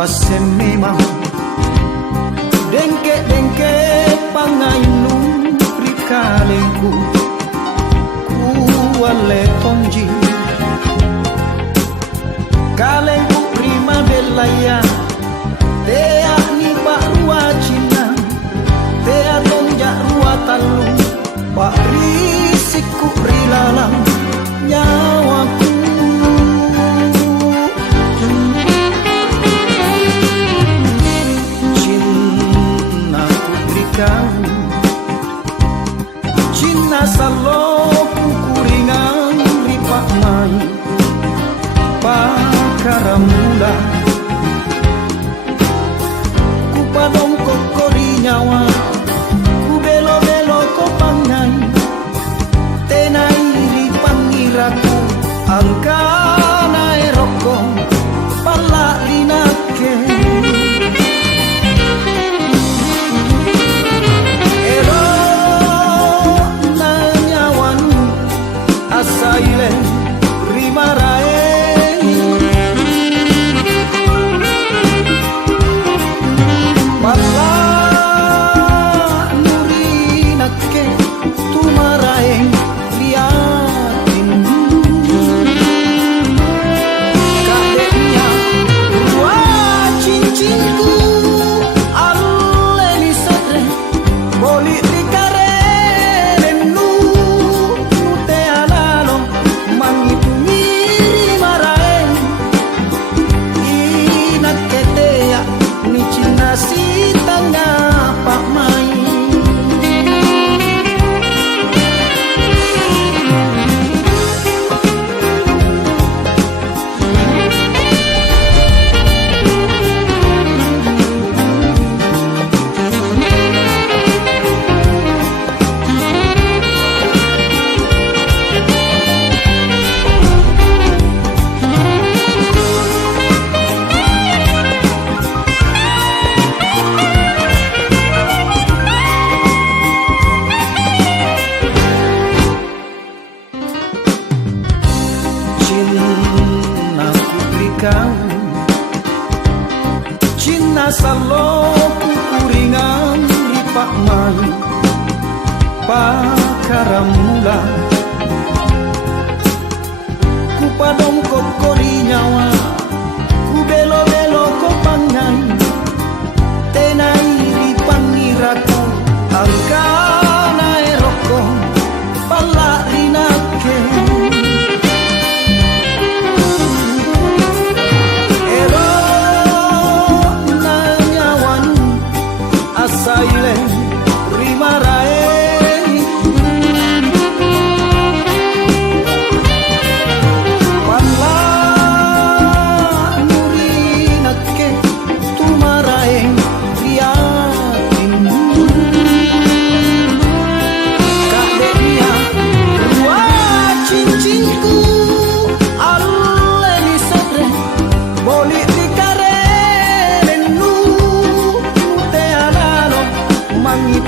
kuase memang dengke pangainu rikalengku kuale tonji kalengku prima belaya tea ni pak rua Cina tea tonja rua talu pak risiku rilalang nyawaku Cina salo kukuringan ripak mai pakaramula kupadong kokori nyawa kubelo-belo kopangai tenai ripangiraku angkana eroko pala linake Asaile rimarae Mala nurinake tumarae liatin kadenya rua cincinku aleni sadre boli dikare si tanga pak mai Cina salo kukuringan ripak mai pakaramula kupadong kokori nyawa kubelo-belo kopangai tenai ripangiraku angkana eroko pala rinake Asaile rimarae Pala nurinake tumarae liatin kadenya rua cincinku aleni sadre boli dikare lenu mangi